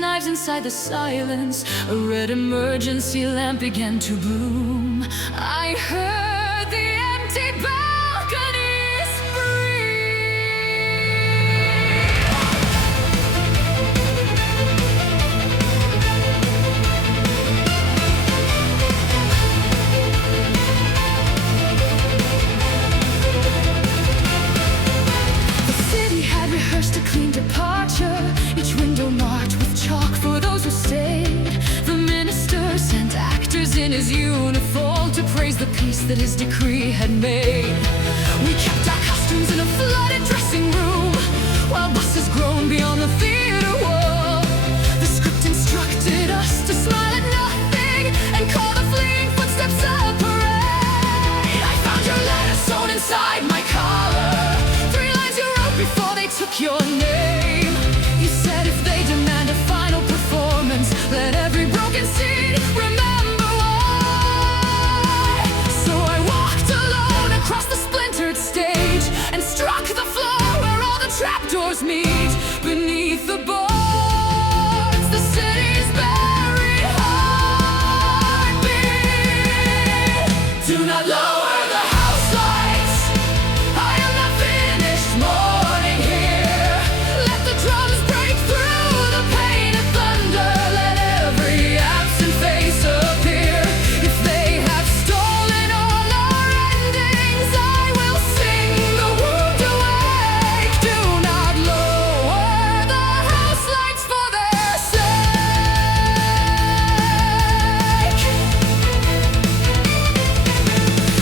knives inside the silence. A red emergency lamp began to boom. I heard the empty balconies breathe. The city had rehearsed a clean departure. Each window marked with chalk for those who stayed. The minister sent actors in his uniform to praise the peace that his decree had made. We kept our costumes in a flooded dressing room, while buses groaned beyond the theater wall. The script instructed us to smile at nothing and call the fleeing footsteps a parade. I found your letter sewn inside my collar, 3 lines you wrote before they took your name. You said if they demand a final performance, let every broken scene remember why. So I walked alone across the splintered stage and struck the floor where all the trapdoors meet. Beneath the boards, the city's buried heartbeat. Do not lower the house lights. I am not finished mourning here. Let the drums break through the pain of thunder. Let every absent face appear. If they have stolen all our endings, I will sing the wound awake. Do not lower the house lights for their sake.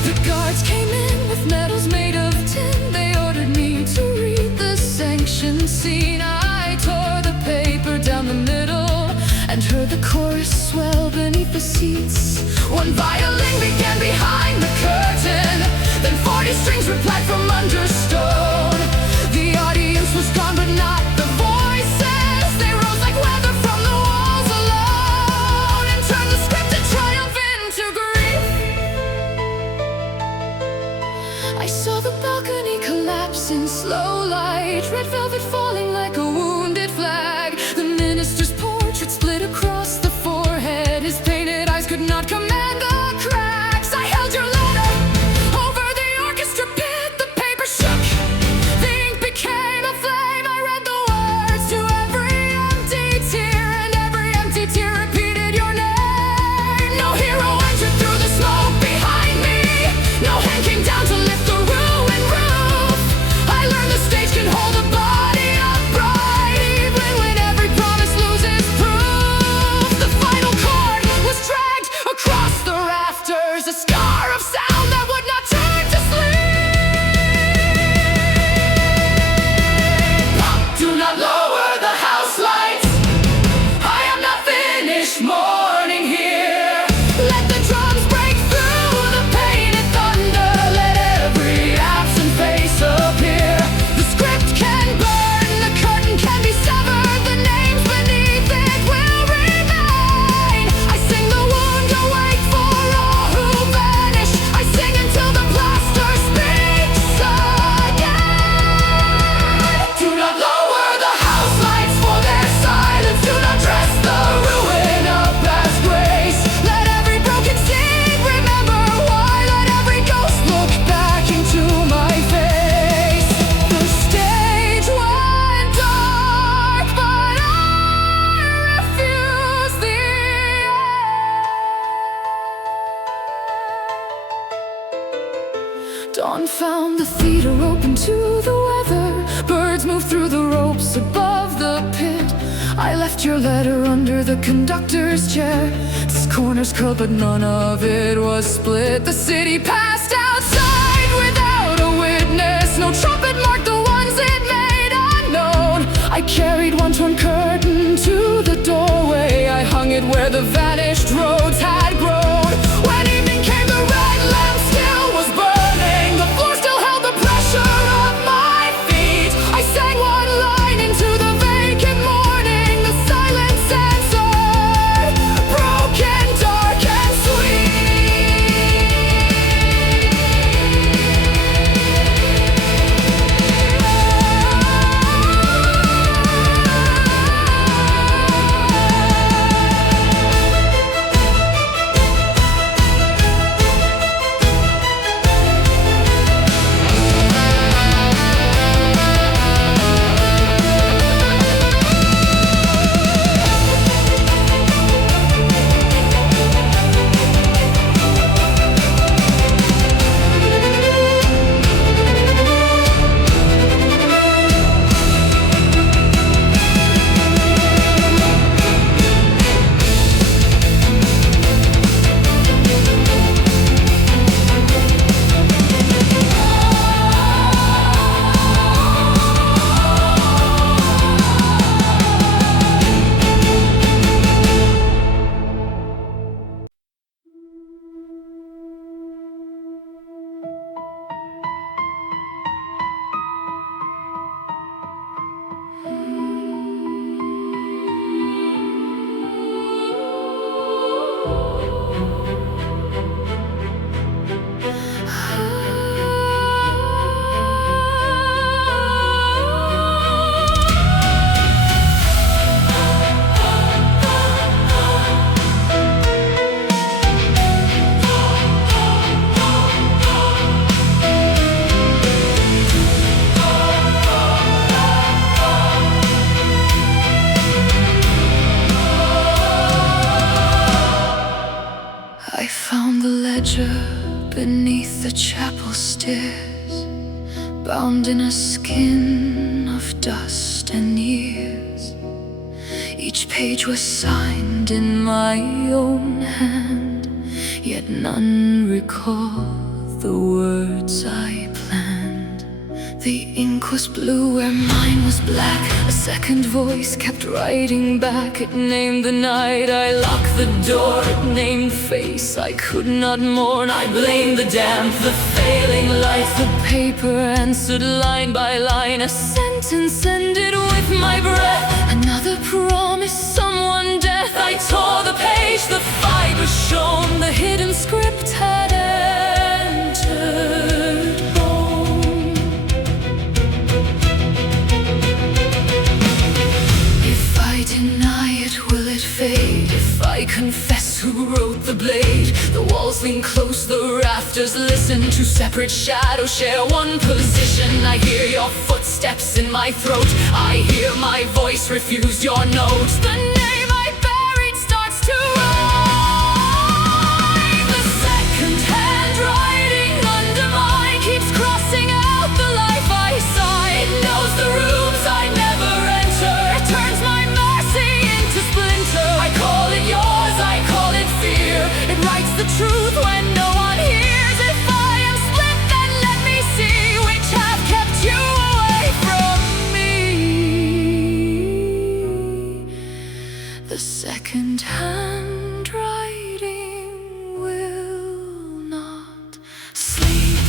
The guards came in with medals made of tin. They ordered me to read the sanction scene. I tore the paper down the middle and heard the chorus swell beneath the seats. One violin began behind the curtain, then 40 strings replied from under stone. The audience was gone, but not the voices. They rose like weather from the walls alone and turned the scripted triumph into grief. I saw the balcony collapse in slow light, red velvet falling like a wounded flag. The minister's portrait split across the forehead. His painted eyes could not command the cracks. I held your letter over the orchestra pit. The paper shook, the ink became a flame. I read the words to every empty tear, and every empty tear repeated your name. No hero entered through the smoke behind me. No hand came down to lift the ruined roof. I learned the stage can hold a body upright, even when every promise loses proof. The final chord was dragged across the rafters, a scar of sound that would not turn to sleep. Do not lower the house lights. I am not finished mourning here. Let the drums break through the painted thunder. Let every absent face appear. The script can burn, the curtain can be severed. The names beneath it will remain. I sing the wound awake for all who vanish. I sing until the plaster speaks again. Do not lower the house lights for their silence. Do not dress the ruin up as grace. Let every broken scene remember why. Let every ghost look back into my face. The stage went dark, but I refuse the end. Dawn found the theater open to the weather. Birds moved through the ropes above the pit. I left your letter under the conductor's chair. This corner's curled, but none of it was split. The city passed outside without a witness. No trumpet marked the ones it made unknown. I carried one torn curtain to the doorway. I hung it where the vanished roads had grown. When evening came, the red lamp still was burning. The floor still held the pressure of my feet. I sang one line into the vacant morning. The silence answered, broken, dark, and sweet. ledger beneath the chapel stairs, bound in a skin of dust and years. Each page was signed in my own hand, yet none recall the words I planned. The ink was blue where mine was black. A second voice kept writing back. It named the night I locked the door. It named face I could not mourn. I blamed the damp, the failing light. The paper answered line by line. A sentence ended with my breath. Another promise, someone death. I tore the page, the fight was shown. The hidden script had entered home. If I deny it, will it fade? If I confess who wrote the blade? The walls lean close, the rafters listen. Two separate shadows share one position. I hear your footsteps in my throat. I hear my voice refuse your notes. The name I buried starts to rise. The second handwriting under mine keeps crossing out the life I saw. It knows the rooms I never enter. It turns my mercy into splinter. I call it yours, I call it fear. It writes the truth when no one hears. If I am split, then let me see which have kept you away from me. The second handwriting will not sleep.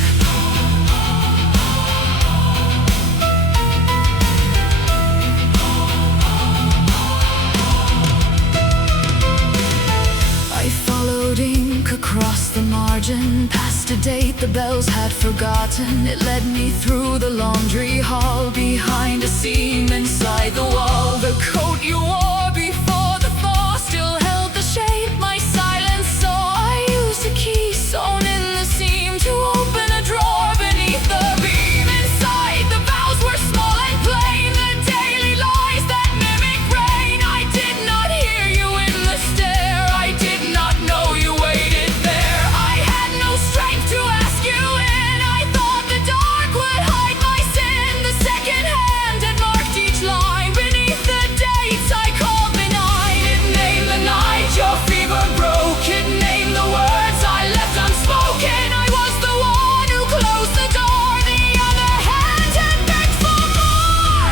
I followed ink across the margin, past a date the bells had forgotten. It led me through the laundry hall, behind a seam inside the wall. The coat you wore before the thaw still held the shape my silence saw. I used a key sewn in the seam to open a drawer beneath the beam. Inside the vows were small and plain, the daily lies that mimic rain. I did not hear you in the stare, I did not know you waited there. I had no strength to ask you in. I thought the dark would hide my sin. The second hand had marked each line beneath the dates I called benign. It named the night your fever broke. It named the words I left unspoken. I was the one who closed the door. The other hand had begged for more.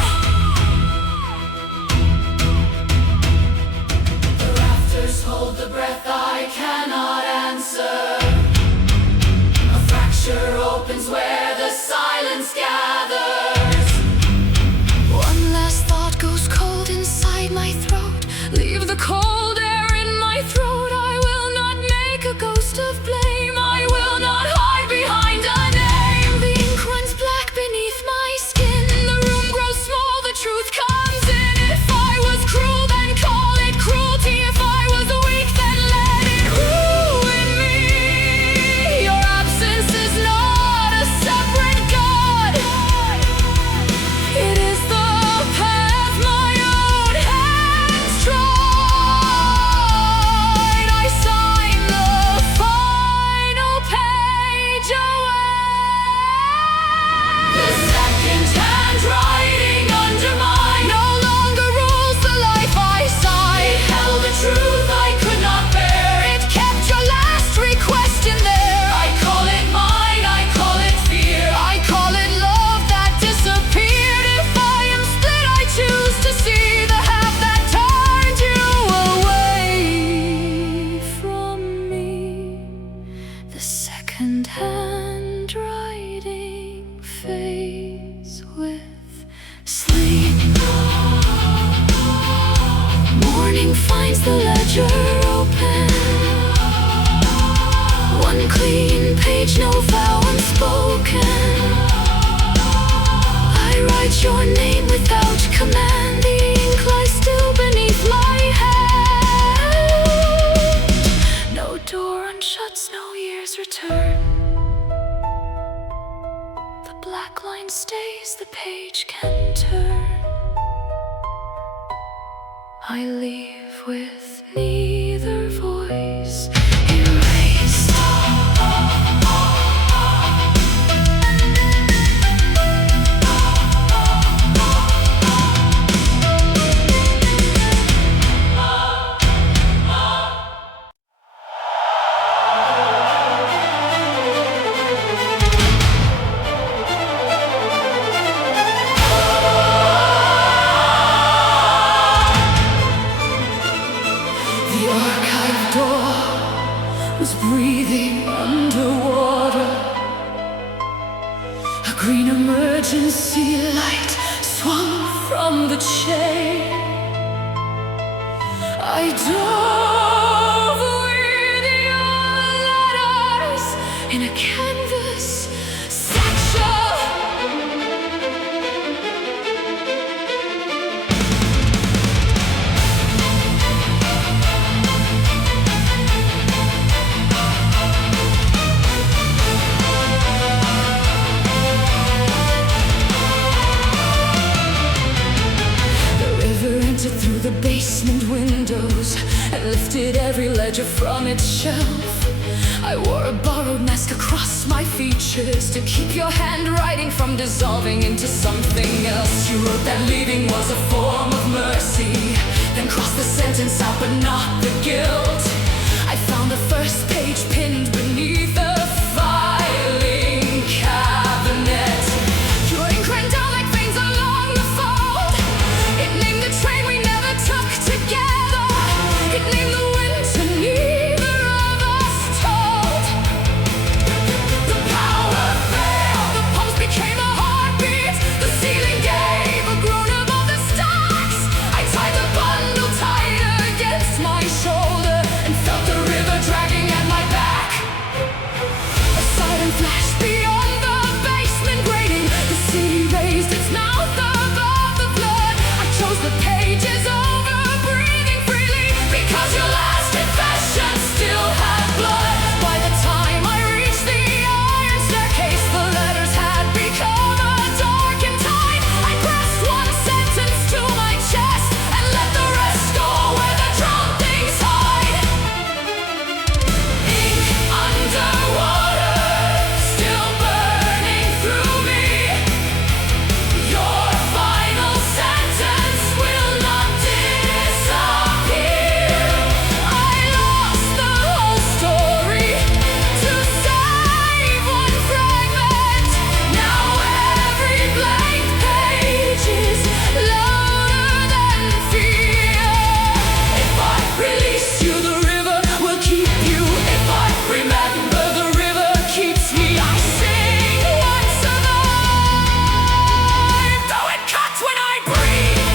The rafters hold the breath I cannot answer. A fracture opens where the silence gathers. One last thought goes cold inside my throat. Leave the cold air in my throat. I will not make a ghost of blame. I will not hide behind a name. The ink runs black beneath my skin. The room grows small, the truth comes in. If I was cruel, then call it cruelty. If I was weak, then let it ruin me. Your absence is not a separate God. It is the path my own hands trod. I sign the final page away. The second handwriting under mine no longer rules the life I sigh. It held a truth I could not bear. It kept your last request in there. I call it mine, I call it fear. I call it love that disappeared. If I am split, I choose to see the half that turned you away from me. The second handwriting fades with sleep. Morning finds the ledger open. One clean page, no vow unspoken. I write your name without command. The ink lies still beneath my hand. No door unshuts, no years return. The black line stays, the page can turn. I leave with neither voice erased. breathing underwater. A green emergency light swung from the chain. I dove with your letters in a canvas satchel. Through the basement windows and lifted every ledger from its shelf. I wore a borrowed mask across my features to keep your handwriting from dissolving into something else. You wrote that leaving was a form of mercy, then crossed the sentence out but not the guilt. I found the first page pinned beneath the filing cabinet. Your ink ran down like veins along the fold. It named the train we never took together. It named the winter neither of us told. The power failed, the pulse became a heartbeat. The ceiling gave a groan above the stacks. I tied the bundle tighter against my shoulder and felt the river dragging at my back. A siren flashed beyond the basement grating. The sea raised its mouth above the flood. I chose the pages over breathing freely because your last confession still had blood. By the time I reached the iron staircase, the letters had become a darkened tide. I pressed one sentence to my chest and let the rest go where the drowned things hide. Ink underwater, still burning through me. Your final sentence will not disappear. I lost the whole story to save one fragment. Now every blank page is louder than fear. If I release you, the river will keep you. If I remember, the river keeps me. I sing what survived, though it cuts when I breathe.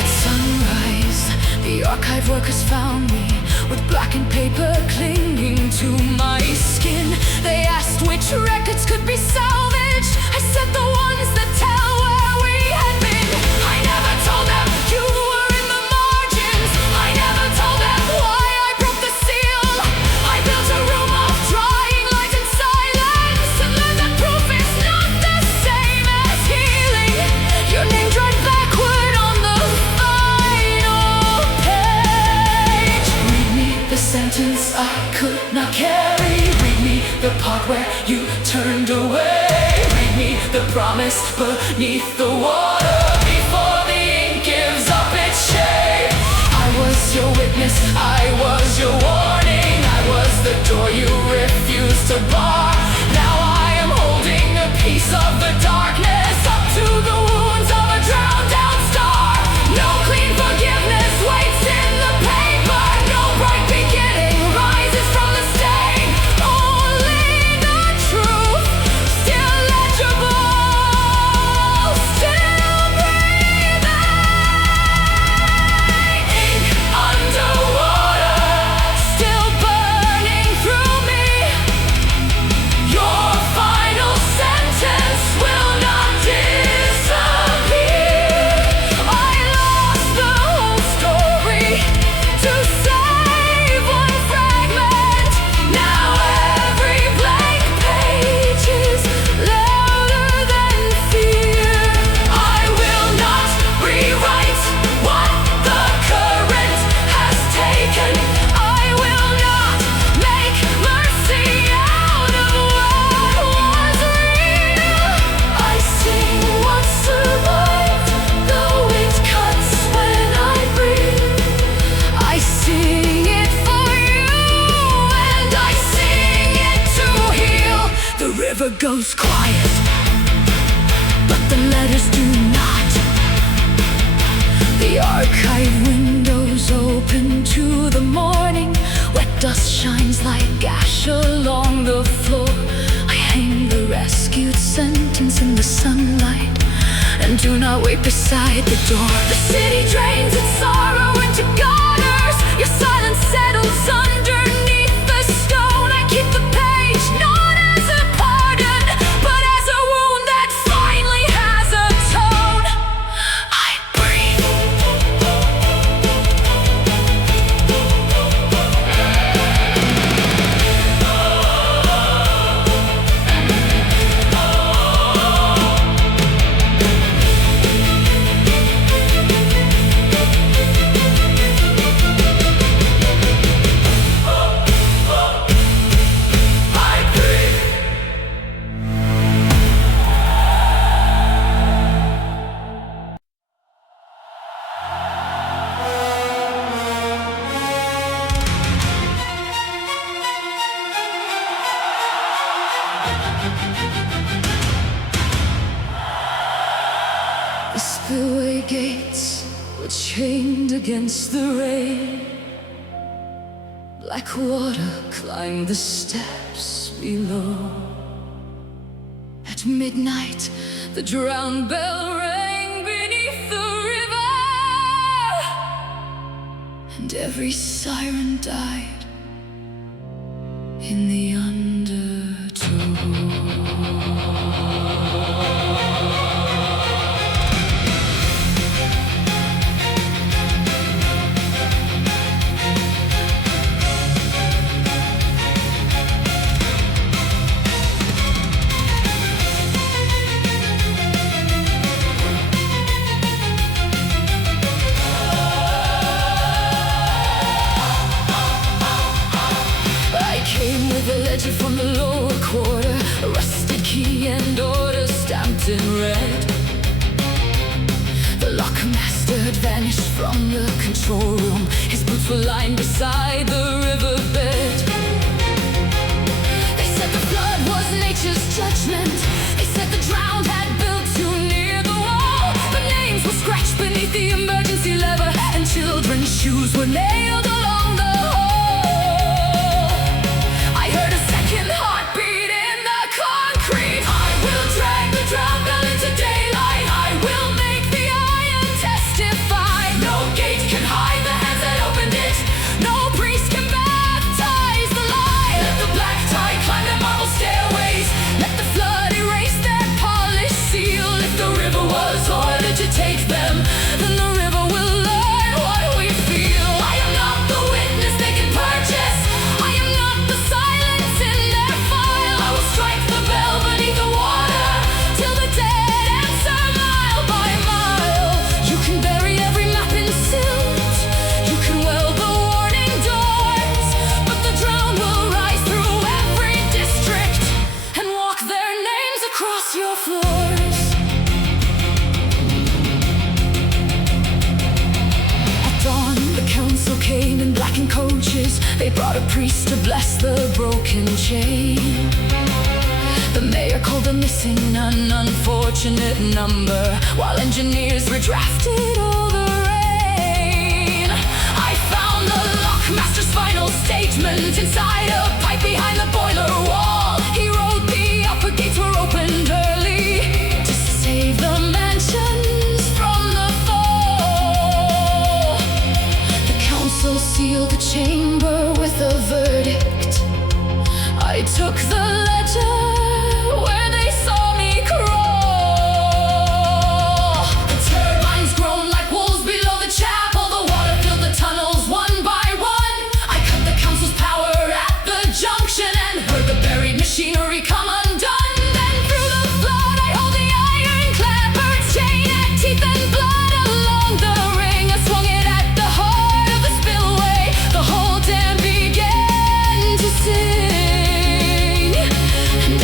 At sunrise, the archive workers found me with blackened paper clinging to my skin. They asked which records could be salvaged. I said the ones that tell where we had been. I never told them you were in the margins. I never told them why I broke the seal. I built a room of drying light and silence and learned that proof is not the same as healing. Your name dragged backward on the final page. Read me the sentence I could not carry. Read me the part where you turned away. Read me the promise beneath the water before the ink gives up its shape. I was your witness, I was your warning. I was the door you refused to bar. Now I am holding a piece of the darkness up to the wounds of a drowned out star. No clean forgiveness waits in the paper. No bright beginning rises from the stain. Only the truth, still legible, still breathing. Ink underwater, still burning through me. Your final sentence will not disappear. I lost the whole story to save one fragment. Now every blank page is louder than fear. I will not rewrite what the current has taken. I will not make mercy out of what was real. I sing what survived, though it cuts when I breathe. I sing it for you, and I sing it to heal. The river goes quiet, but the letters do not. The archive windows open to the morning. Wet dust shines like ash along the floor. I hang the rescued sentence in the sunlight and do not wait beside the door. The city drains its sorrow into gutters. Your silence settles underneath the stone. I keep the page not as a pardon, but as a wound that finally has a tone. I breathe. The spillway gates were chained against the rain. Black water climbed the steps below. At midnight, the drowned bell rang beneath the river, and every siren died in the undertow. From the lower quarter, a rusted key and order stamped in red. The lockmaster had vanished from the control room. His boots were lying beside the riverbed. They said the flood was nature's judgment. They said the drowned had built too near the wall. The names were scratched beneath the emergency lever, and children's shoes were nailed along the hall. Take them, then the river will learn what we feel. I am not the witness they can purchase. I am not the silence in their file. I will strike the bell beneath the water till the dead answer mile by mile. You can bury every map in silt, you can weld the warning doors, but the drowned will rise through every district and walk their names across your floors. Council came in blackened coaches. They brought a priest to bless the broken chain. The mayor called the missing an unfortunate number, while engineers redrafted all the rain. I found the lockmaster's final statement inside a pipe behind the boiler wall. He wrote the upper gates were opened early to save the mansions from the fall. The council sealed the chamber with a verdict. I took the letter where they saw me crawl. The turbines groaned like wolves below the chapel. The water filled the tunnels one by one. I cut the council's power at the junction and heard the buried machinery come undone. Then through the flood I hold the ironclad bird's chain at teeth and blood along the ring. I swung it at the heart of the spillway. The whole dam began to sing. And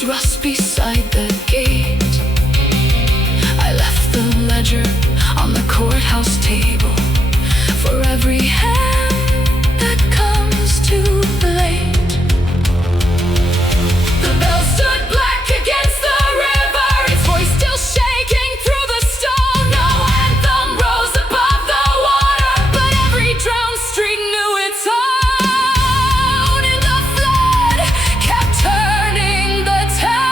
was rust beside the gate. I left the ledger on the courthouse table. For every hand that comes too late, the bell stood black against the river, its voice still shaking through the stone. No anthem rose above the water, but every drowned street knew its own. And the flood kept turning the town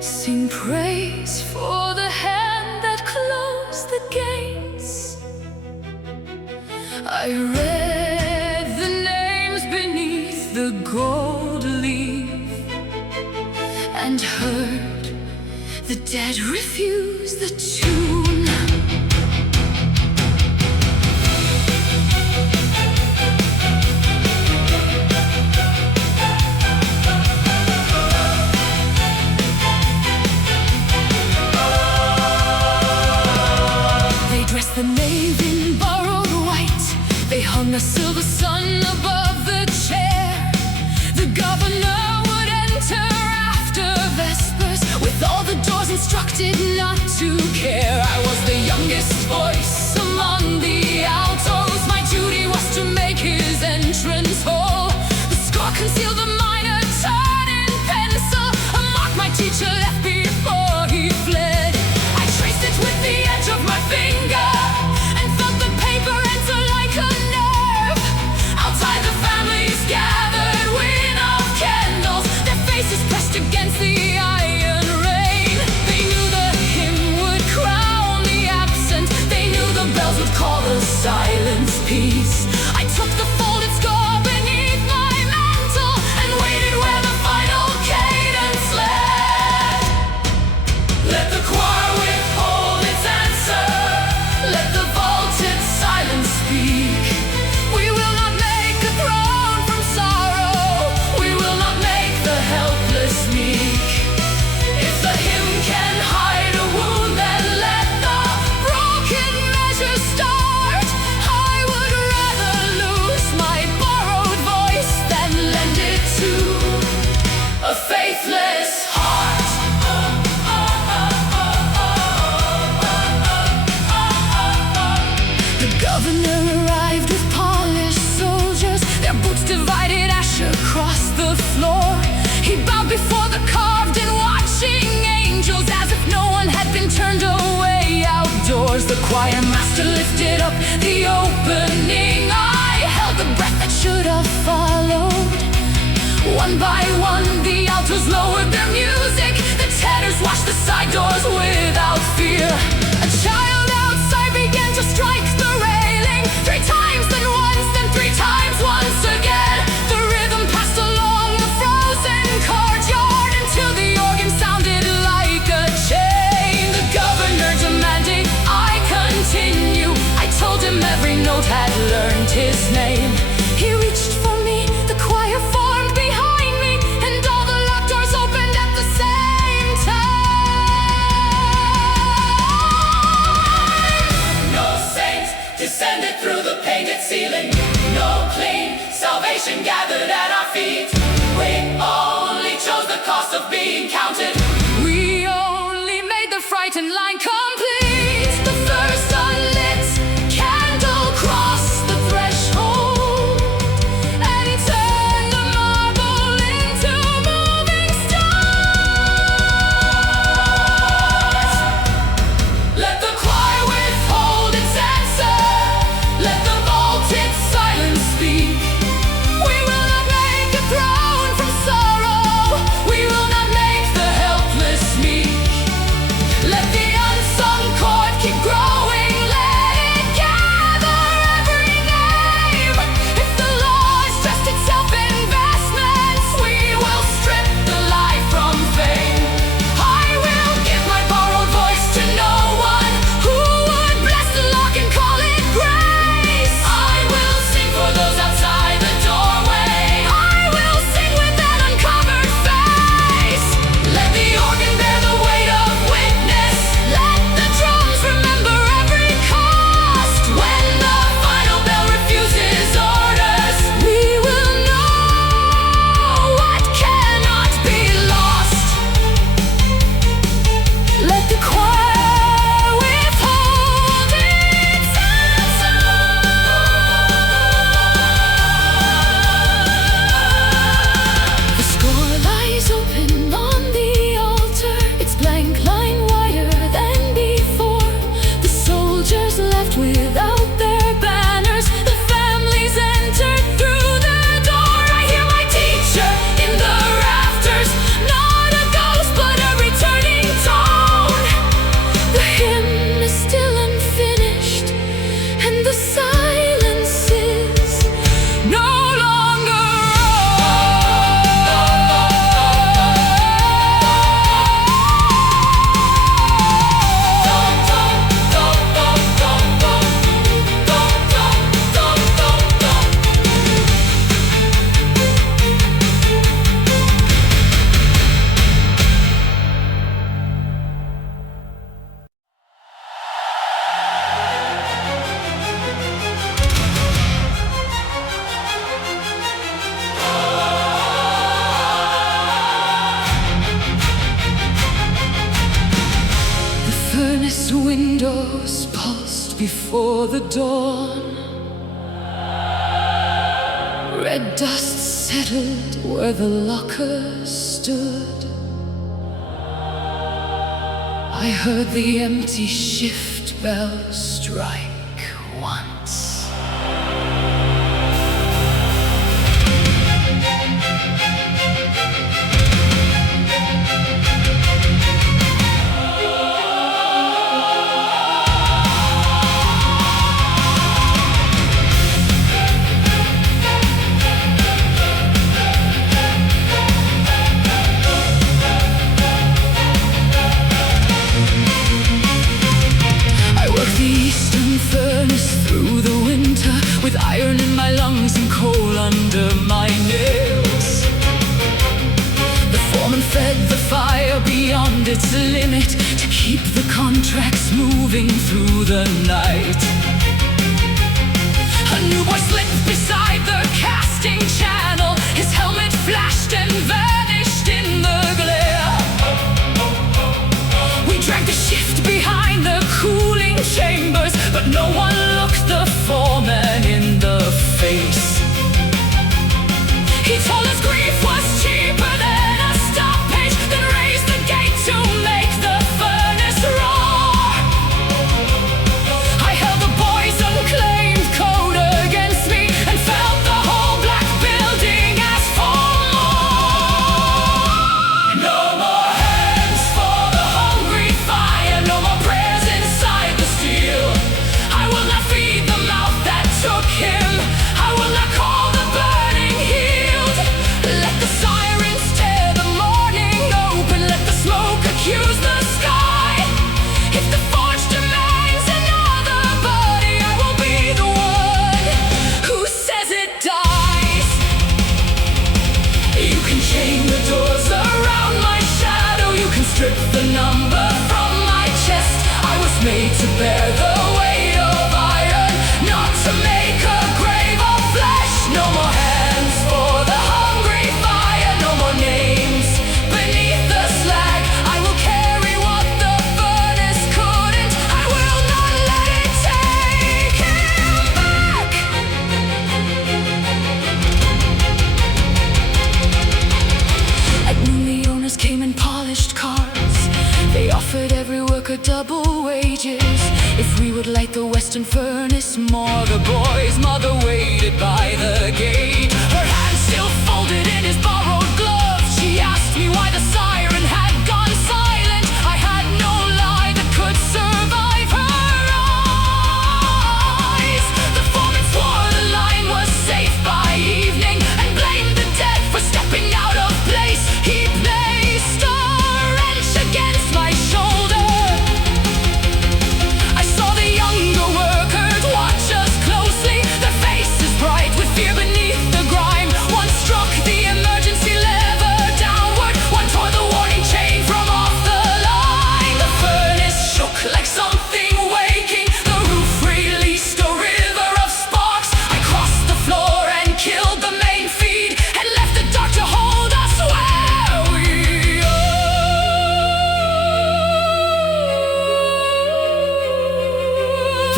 sing praise for the hand that closed the gates. I read the names beneath the gold leaf and heard the dead refuse the tune. The nave in borrowed white, they hung a silver sun above the chair. The governor would enter after vespers, with all the doors instructed not to care. I was the youngest voice among the altos. My duty was to make his entrance whole. The score concealed the minor turn in pencil, a mark my teacher left before he fled. I traced it with the edge of my finger, gathered wind of candles, their faces pressed against the iron rain. They knew the hymn would crown the absent, they knew the bells would call the silence peace. I took the folded score beneath my mantle and waited where the final cadence led. Let the choir withhold its answer, let the vaulted silence speak. We will not make a throne from sorrow, we will not make the helpless meek. If the hymn can hide a wound, then let the broken measure start. I would rather lose my borrowed voice than lend it to a faithless heart. The governor arrived with polished soldiers, their boots divided ash across the floor. He bowed before the carved and watching angels, as if no one had been turned away outdoors. The choir master lifted up the opening. I held the breath that should have followed. One by one the altos lowered their music, the tenors washed the side doors without fear. A child outside began to strike the railing, 3 times, then once, then 3 times once again. The rhythm passed along the frozen courtyard until the organ sounded like a chain. The governor demanding I continue, I told him every note had learned his name. He reached for me, the choir formed behind me, and all the locked doors opened at the same time. No saint descended through the painted ceiling, no clean salvation gathered at our feet. We only chose the cost of being counted, we only made the frightened line complete. The first unlit candle crossed the threshold and turned the marble into moonlight. furnace windows pulsed before the dawn. Red dust settled where the lockers stood. I heard the empty shift bell strike once. With iron in my lungs and coal under my nails, the foreman fed the fire beyond its limit to keep the contracts moving through the night. A new boy slipped beside the casting channel. His helmet flashed and vanished in the glare. We dragged the shift behind the cooling chambers, but no one looked the foreman in the face. He told us grief was cheaper than a stoppage, then raised the gate to make the furnace roar. I held the boy's unclaimed code against me and felt the whole black building ask for more. No more hands for the hungry fire, no more prayers inside the steel. I will not feed the mouth that took him. I will not call the burning healed. Let the sirens tear the morning open. Let the smoke accuse the sky. If the forge demands another body, I will be the one who says it dies. You can chain the doors around my shadow. You can strip the number from my chest. I was made to bear the weight of iron, not to make a grave of flesh. No more hands for the hungry fire, no more names beneath the slag. I will carry what the furnace couldn't. I will not let it take him back. At noon the owners came in polished cars. They offered every worker double wages if we would light the western furnace more. The boy's mother waited by the gate, her hand still folded in his borrowed gloves. She asked me why the siren had gone silent. I had no lie that could survive her eyes. The foreman swore the line was safe by evening and blamed the dead for stepping out of place. He placed a wrench against my shoulder. I saw the younger workers watch us closely, their faces bright with fear beneath the grime. One struck the emergency lever downward, one tore the warning chain from off the line. The furnace shook like something waking, the roof released a river of sparks. I crossed the floor and killed the main feed and left the dark to hold us where we are.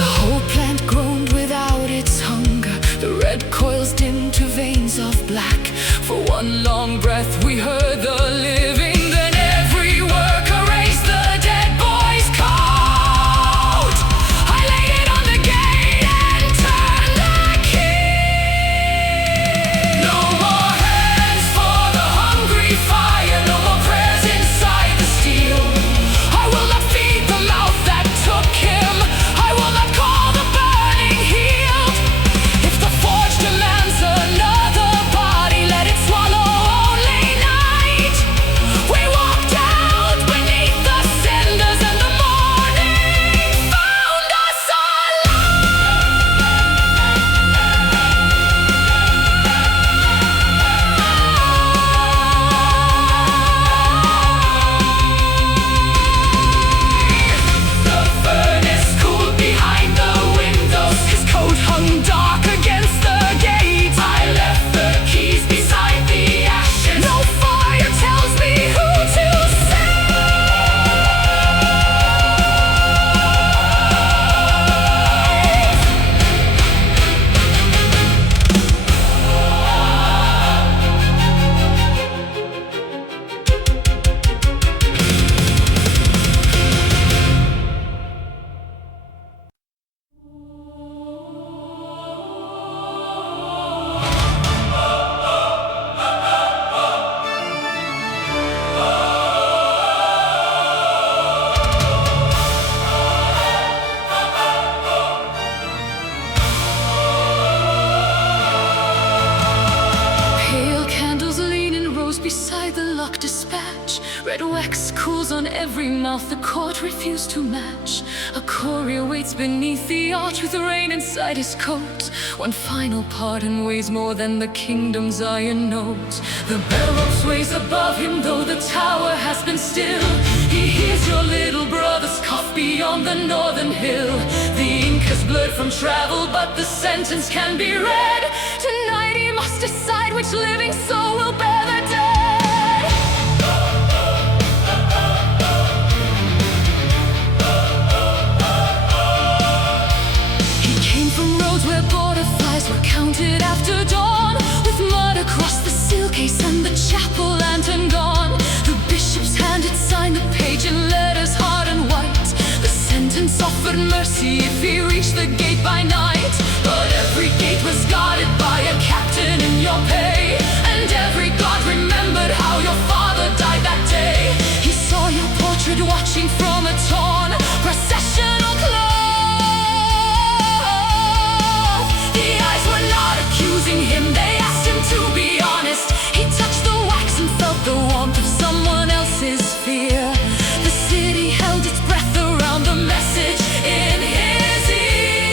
The whole plant groaned without its hunger. The red coils dimmed to veins of black. For one long breath we heard the living, then every worker raised the dead boy's coat. I laid it on the gate and turned the key. No more hands for the hungry fire, no more prayers inside the steel. I will not feed the mouth that took him. I will not call the smiles on every mouth the court refused to match. A courier waits beneath the arch with rain inside his coat. One final pardon weighs more than the kingdom's iron note. The bell rope sways above him though the tower has been still. He hears your little brother's cough beyond the northern hill. The ink has blurred from travel but the sentence can be read. Tonight he must decide which living soul will bear the dead. Were counted after dawn, with mud across the seal case and the chapel lantern gone. The bishop's hand had signed the page in letters hard and white. The sentence offered mercy if he reached the gate by night. But every gate was guarded by a captain in your pay, and every guard remembered how your father died that day. He saw your portrait watching from a torn processional cloth. Accusing him, they asked him to be honest. He touched the wax and felt the warmth of someone else's fear. The city held its breath around the message in his ear.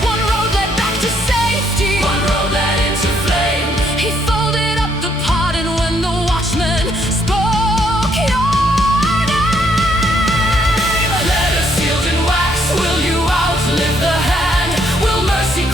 One road led back to safety, one road led into flame. He folded up the pardon when the watchman spoke your name. A letter sealed in wax, will you outlive the hand?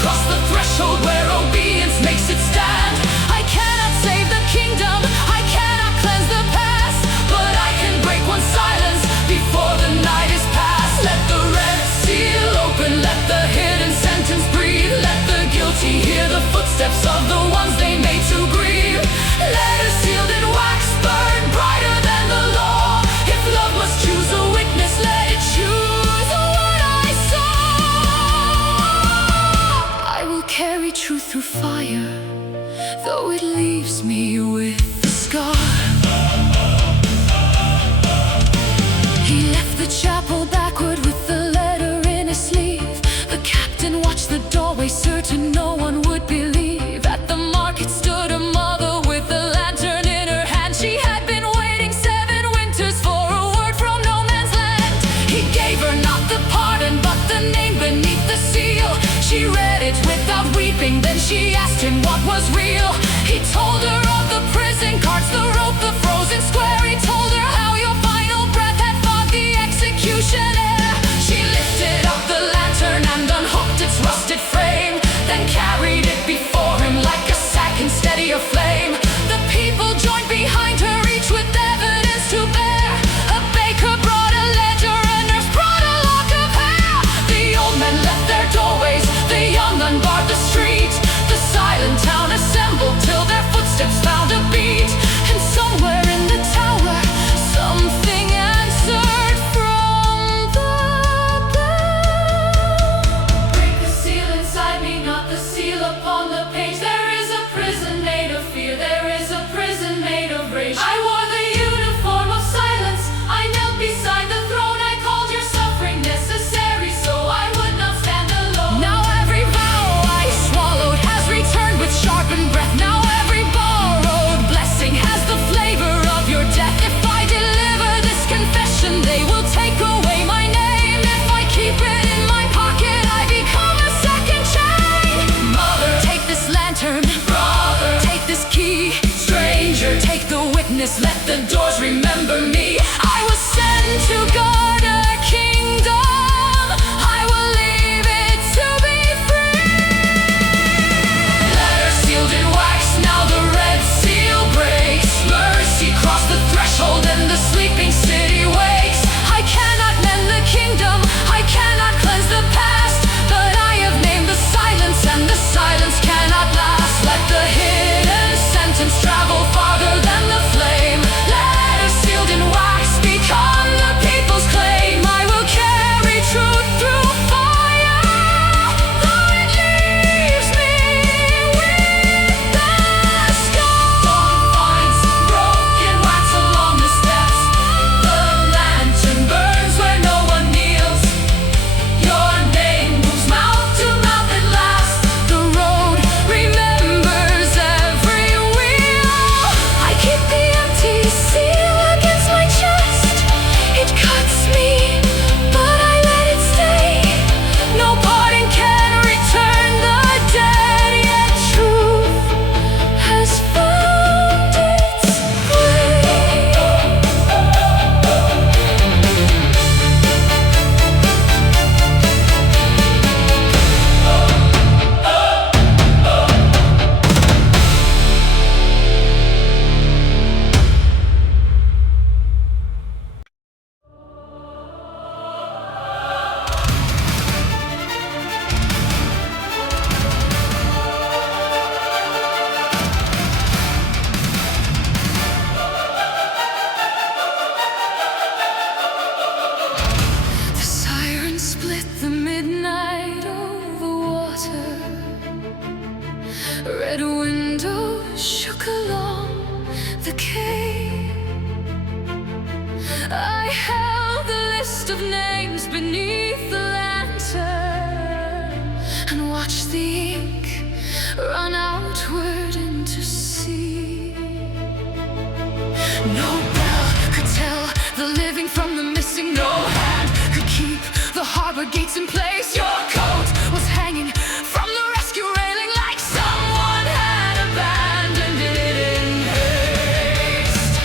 Cross the threshold where obedience makes it stand. I cannot save the kingdom, I cannot cleanse the past, but I can break one silence before the night is past. Let the red seal open, let the hidden sentence breathe. Let the guilty hear the footsteps of the ones they made to grieve. Letters sealed in wax burn brighter than the law. If love must choose a witness, let it choose what I saw. Carry truth through fire, though it leaves me with a scar. He left the chapel backward with the letter in his sleeve. The captain watched the doorway, certain no one would believe. At the market stood a mother with a lantern in her hand. She had been waiting 7 winters for a word from no man's land. He gave her not the pardon, but the name beneath the seal. She read it without weeping, then she asked him what was real. He told her of the prison cards, the rope, the frozen square. He told her how your final breath had fought the executioner. She lifted up the lantern and unhooked its rusted frame, then carried it before him like a sack in steadier flame. The people joined behind her, each with evidence to bear. A baker brought a ledger, a nurse brought a lock of hair. The old men left their doorways, the young unbarred the street. The silent town assembled till their footsteps found a beat. And somewhere in the tower, something answered from the bell. Break the seal inside me, not the seal upon the page. There is a prison made of fear, there is a prison made of rage. I wore the uniform of silence, I knelt beside the throne. I called your suffering necessary, so I would not stand alone. Now every vow I swallowed has returned with sharpened breath. Now every borrowed blessing has the flavor of your death. If I deliver this confession, they will take away my name. If I keep it in my pocket, I become a second chain. Mother, take this lantern. Brother, take this key. Stranger, take the witness. Let the doors remember me. I was sent to guard a kingdom. I will leave it to be free. Letters sealed in wax, now the red seal breaks. Mercy crossed the threshold and the sleeping city wakes. I cannot mend the kingdom, I cannot cleanse the past, but I have named the silence, and the silence cannot last. Let the hidden sentence travel farther than the flame. Letters sealed in wax become the people's claim. I held the list of names beneath the lantern and watched the ink run outward into sea. No bell could tell the living from the missing. No hand could keep the harbor gates in place. Your coat was hanging from the rescue railing like someone had abandoned it in haste.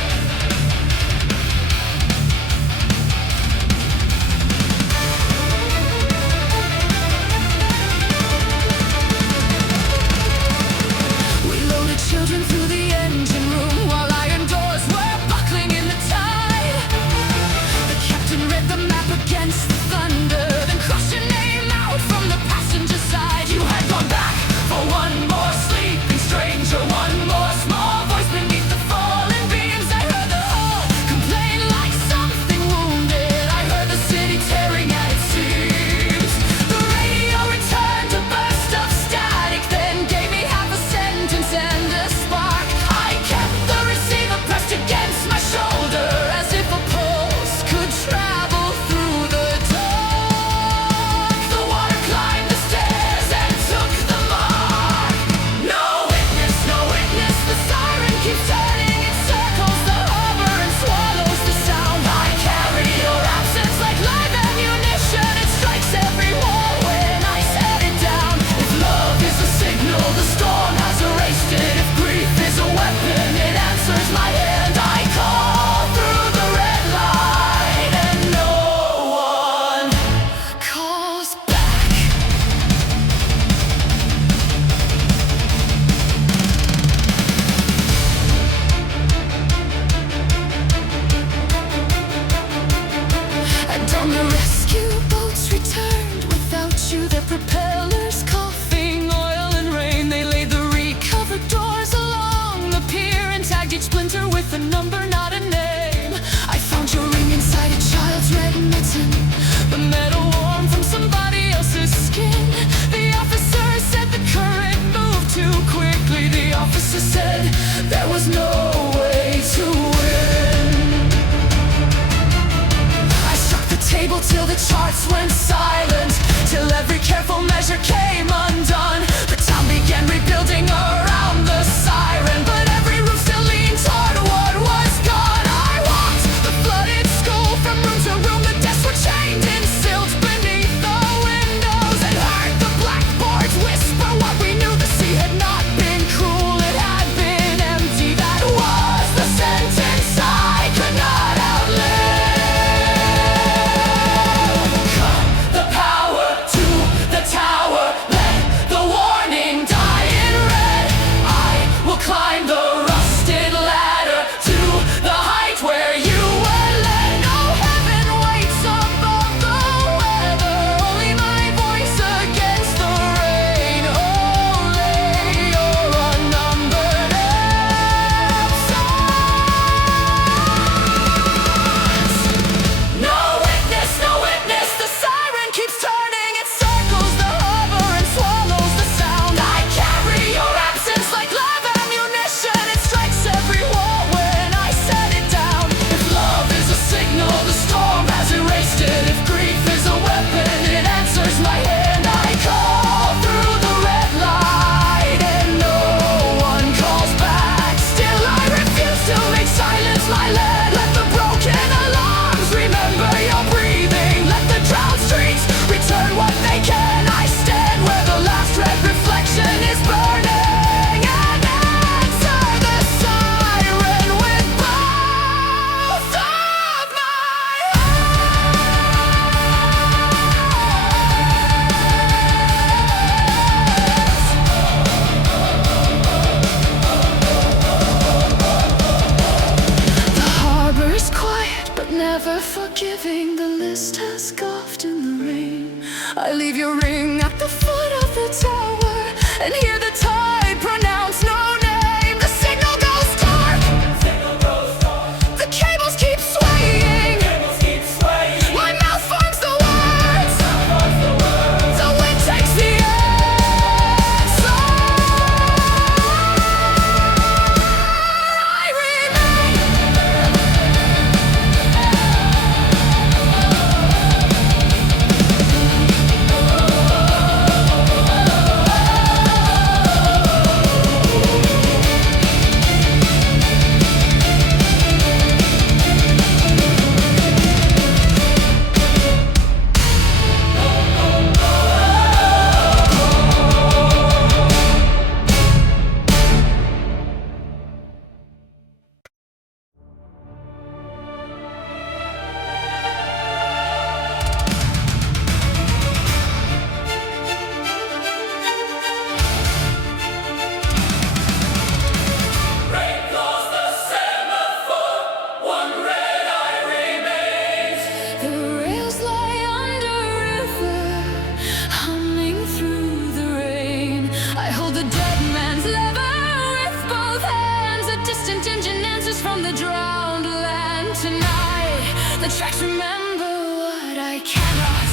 We loaded children through the engine room while iron doors were buckling in the tide. The captain read the map against the thunder, then crossed your name out from the passenger side. You had gone back for one more sleeping stranger, one more small voice beneath the fallen beams. I heard the hull complain like something wounded. I heard the city tearing at its seams. The radio returned a burst of static, then gave me half a sentence and a spark. I kept the receiver pressed against my shoulder as if a pulse could travel through the dark. The water climbed the stairs and took the mark. No witness, no witness. The siren keeps turning in circles, the harbor, and swallows the sound. I carry your absence like live ammunition. It strikes every wall when I set it down. If love is a signal, the storm has erased it. If grief is a weapon, it answers my hand. I call through the red light and no one calls back. And on the rescue boats returned without you, their propellers coughing oil and rain. They laid the recovered doors along the pier and tagged each splinter with a number, not a name. I found your ring inside a child's red mitten, the metal warm from somebody else's skin. The officer said the current moved too quickly. The officer said there was no way to win. I struck the table till the charts went silent, till every careful measure came undone. The town began rebuilding around the siren, but every roof still leaned toward what was gone. I walked the flooded school from room to room. The desks were chained in silts beneath the windows, and heard the blackboards whisper what we knew. The sea had not been cruel, it had been empty. That was the sentence I could not outlive. Come the power to the tower, let the warning die in red. I will climb the rusted ladder to the height where you were led. No heaven waits above the weather, only my voice against the rain. Oh, lay your unnumbered absence. No witness, no witness. The siren keeps turning, it circles the harbor and swallows the sound. I carry your absence like live ammunition. It strikes every wall when I set it down. If love is a signal, the storm has erased it. If grief is a weapon, it answers my hand. I call through the red light and no one calls back. Still I refuse to make silence my lead. Let the broken alarms remember your breathing. Let the drowned streets return what they can. I stand where the last red reflection is burning and answer the siren with both of my The harbor's quiet but never forgiving. The list has scoffed in the rain. I leave your ring at the foot of the tower and hear the tide pronounce no name. The signal goes dark, the cables keep swaying. My mouth forms the words, the wind takes the answer. I remain The tracks remember what I cannot.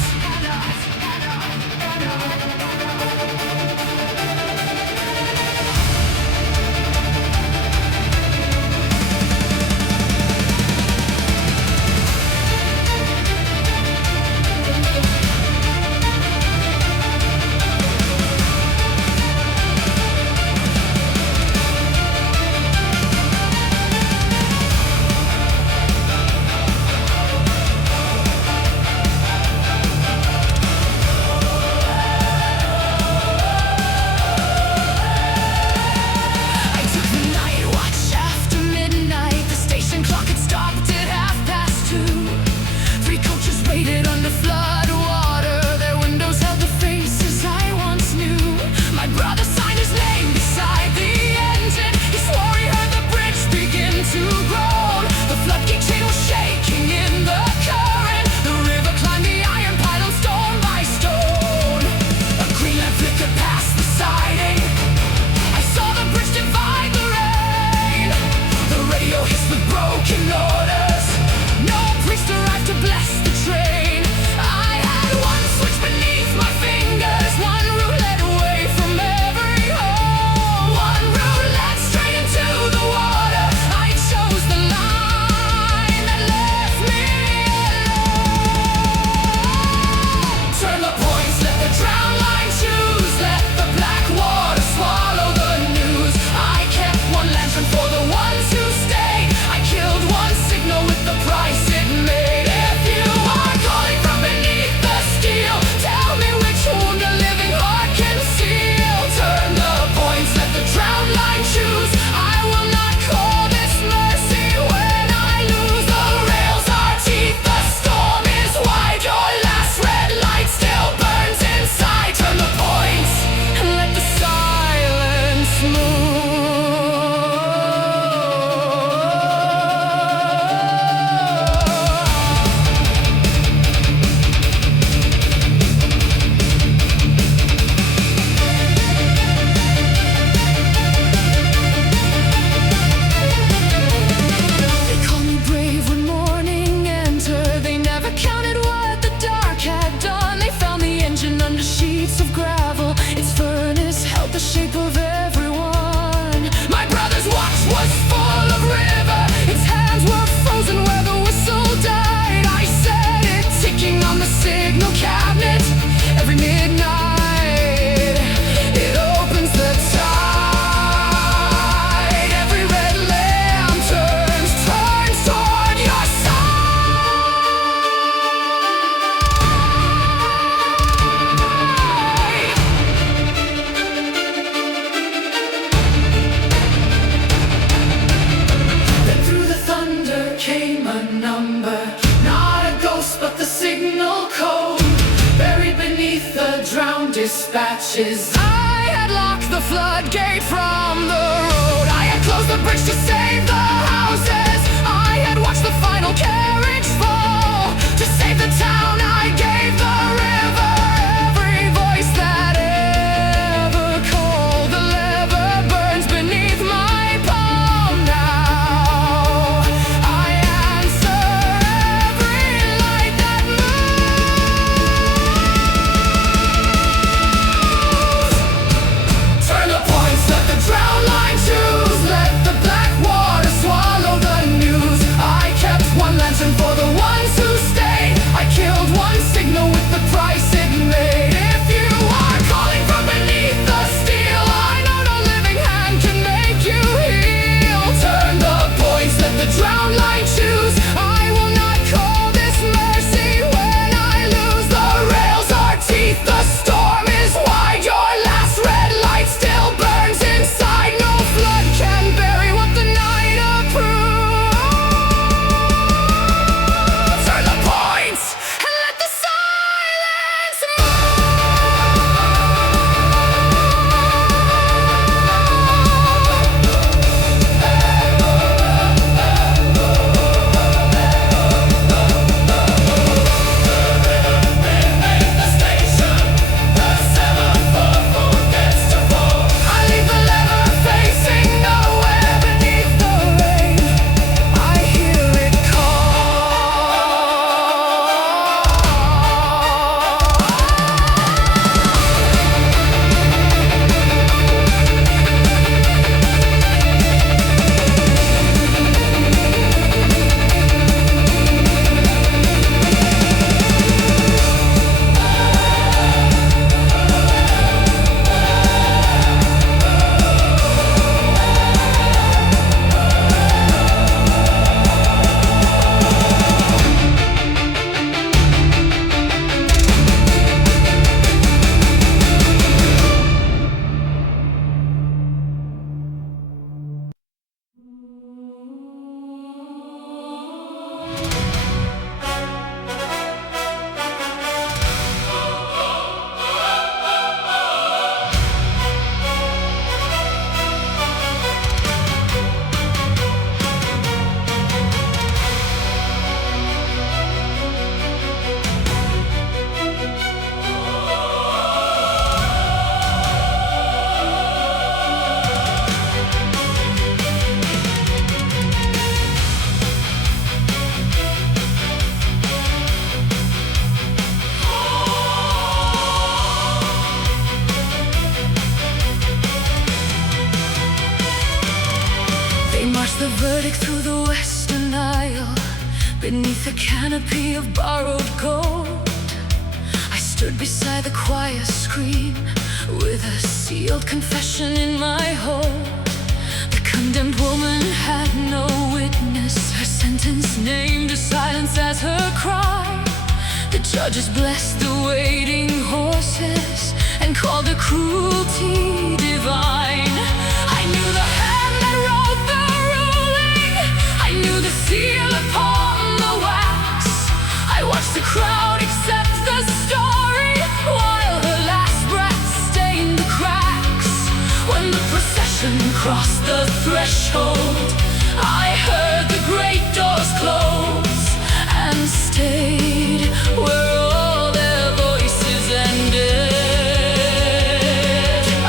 Dispatches. I had locked the floodgate from the road. I had closed the bridge to save the houses. I had watched the final carriage fall. To save the town, I gave the river every voice that ever called. The lever burns beneath my palm now. I answer every light that moves. Turn the points, let the drown line choose. Let the black water swallow the news. I kept one lantern for Beneath a canopy of borrowed gold, I stood beside the choir screen with a sealed confession in my hold. The condemned woman had no witness, her sentence named to silence as her cry. The judges blessed the waiting horses and called the cruelty divine. I knew the hand that wrote the ruling, I knew the seal upon the wax. I watched the crowd accept the story while her last breath stained the cracks. When the procession crossed the threshold, I heard the great doors close and stayed where all their voices ended.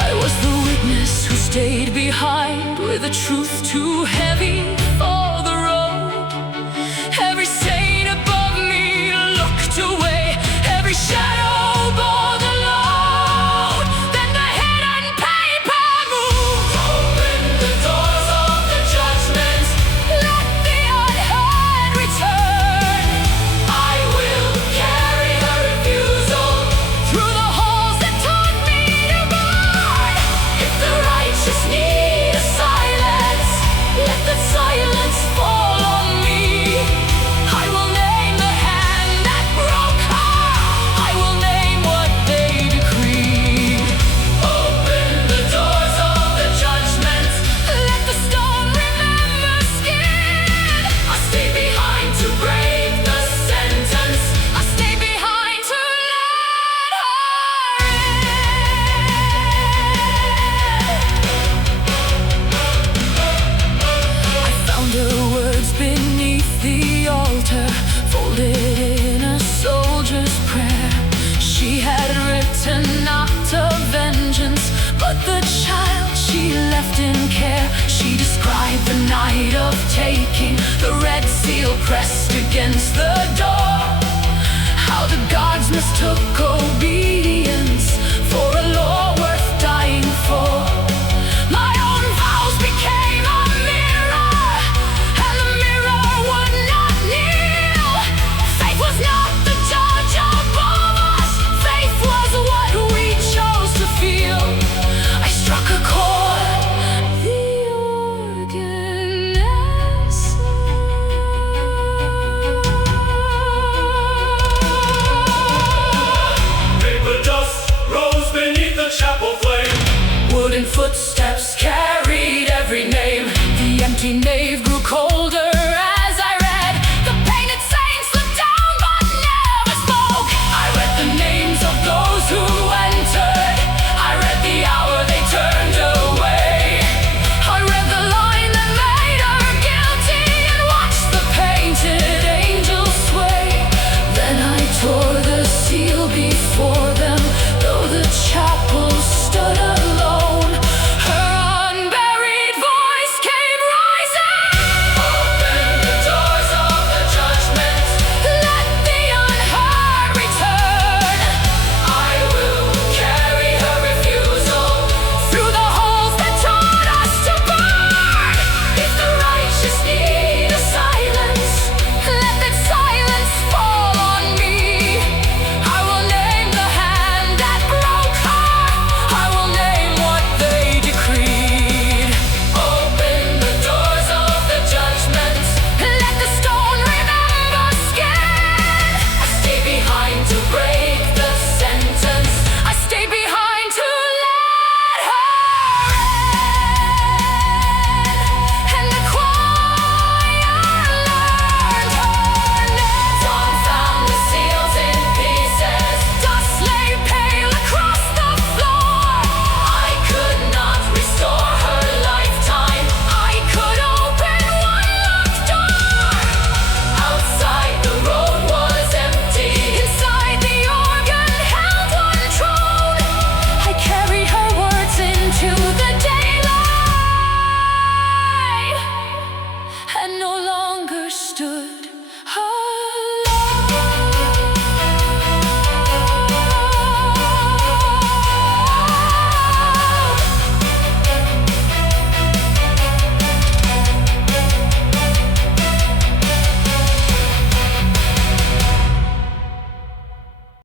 I was the witness who stayed behind with a truth too heavy for the road. Every saint above me looked away, every shadow bore the load. Then the hidden paper moved. Open the doors of the judgment, let the unheard return. I will carry her refusal through the halls that taught me to burn. If the righteous need a silence, let the silence fall on me. I will name the hand that broke her, I will name what they decreed. Open the doors of the judgment, let the stone remember skin. I stay behind to break the sentence, I stay behind to let her in. I found her words beneath the altar, folded in a soldier's prayer. She had written not of vengeance, but the child she left in care. She described the night of taking, the red seal pressed against the door. How the gods mistook obedience